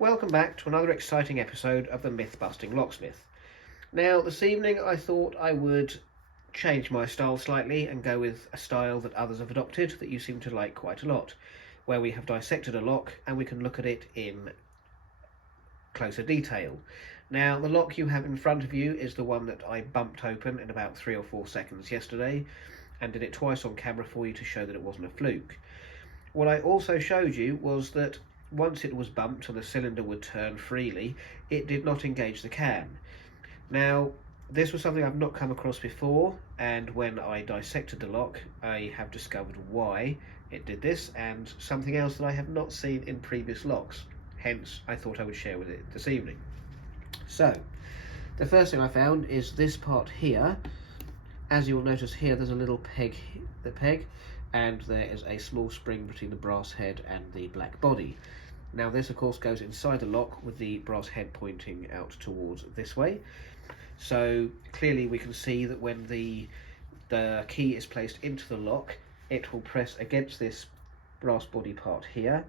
Welcome back to another exciting episode of the Myth-Busting Locksmith. Now, this evening I thought I would change my style slightly and go with a style that others have adopted that you seem to like quite a lot, where we have dissected a lock and we can look at it in closer detail. Now, the lock you have in front of you is the one that I bumped open in about 3 or 4 seconds yesterday and did it twice on camera for you to show that it wasn't a fluke. What I also showed you was that once it was bumped and the cylinder would turn freely, it did not engage the cam. Now, this was something I've not come across before, and when I dissected the lock, I have discovered why it did this, and something else that I have not seen in previous locks. Hence, I thought I would share with it this evening. So, the first thing I found is this part here. As you will notice here, there's a little peg, and there is a small spring between the brass head and the black body. Now this of course goes inside the lock with the brass head pointing out towards this way. So clearly we can see that when the key is placed into the lock, it will press against this brass body part here,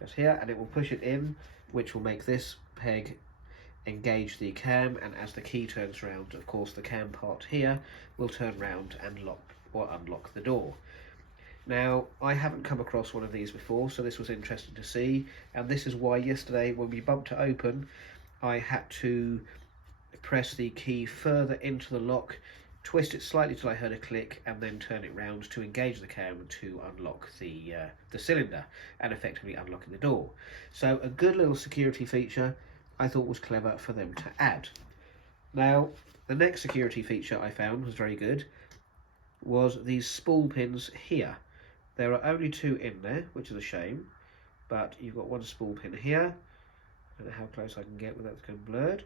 just here, and it will push it in, which will make this peg engage the cam, and as the key turns round, of course the cam part here will turn round and lock or unlock the door. Now, I haven't come across one of these before, so this was interesting to see, and this is why yesterday when we bumped it open, I had to press the key further into the lock, twist it slightly till I heard a click, and then turn it round to engage the cam to unlock the cylinder, and effectively unlocking the door. So a good little security feature I thought was clever for them to add. Now, the next security feature I found was very good, was these spool pins here. There are only 2 in there, which is a shame, but you've got one spool pin here. I don't know how close I can get without it going blurred.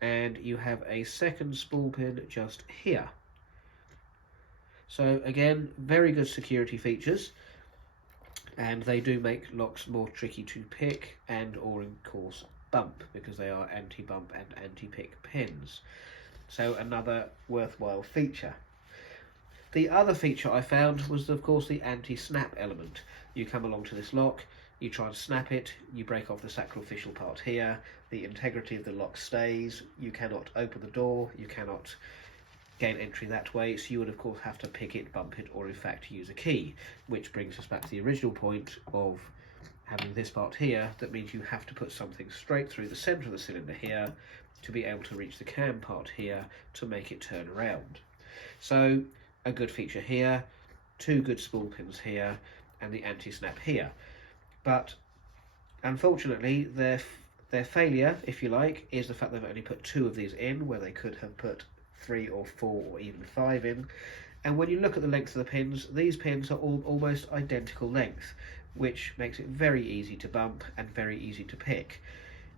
And you have a second spool pin just here. So again, very good security features, and they do make locks more tricky to pick and or of course bump, because they are anti-bump and anti-pick pins. So another worthwhile feature. The other feature I found was, of course, the anti-snap element. You come along to this lock, you try and snap it, you break off the sacrificial part here, the integrity of the lock stays, you cannot open the door, you cannot gain entry that way, so you would of course have to pick it, bump it, or in fact use a key, which brings us back to the original point of having this part here. That means you have to put something straight through the centre of the cylinder here to be able to reach the cam part here to make it turn around. So, a good feature here, 2 good spool pins here, and the anti-snap here. But unfortunately, their failure, if you like, is the fact they've only put 2 of these in, where they could have put 3 or 4 or even 5 in. And when you look at the length of the pins, these pins are all almost identical length, which makes it very easy to bump and very easy to pick.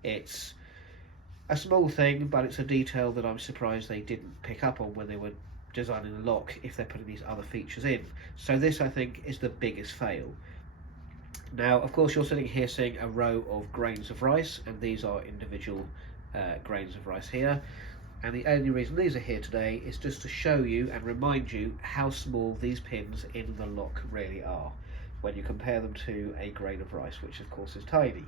It's a small thing, but it's a detail that I'm surprised they didn't pick up on when they were designing the lock, if they're putting these other features in. So this, I think, is the biggest fail. Now, of course, you're sitting here seeing a row of grains of rice, and these are individual grains of rice here. And the only reason these are here today is just to show you and remind you how small these pins in the lock really are, when you compare them to a grain of rice, which of course is tiny.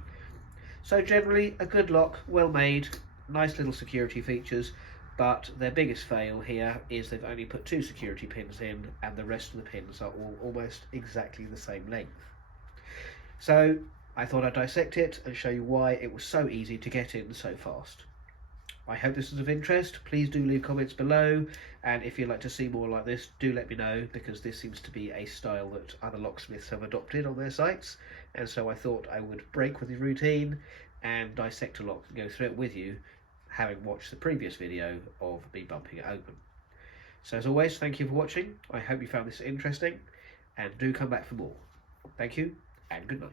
So generally, a good lock, well made, nice little security features, but their biggest fail here is they've only put 2 security pins in, and the rest of the pins are all almost exactly the same length. So I thought I'd dissect it and show you why it was so easy to get in so fast. I hope this is of interest. Please do leave comments below, and if you'd like to see more like this, do let me know, because this seems to be a style that other locksmiths have adopted on their sites, and so I thought I would break with the routine and dissect a lock and go through it with you, having watched the previous video of me bumping it open. So as always, thank you for watching. I hope you found this interesting, and do come back for more. Thank you, and good night.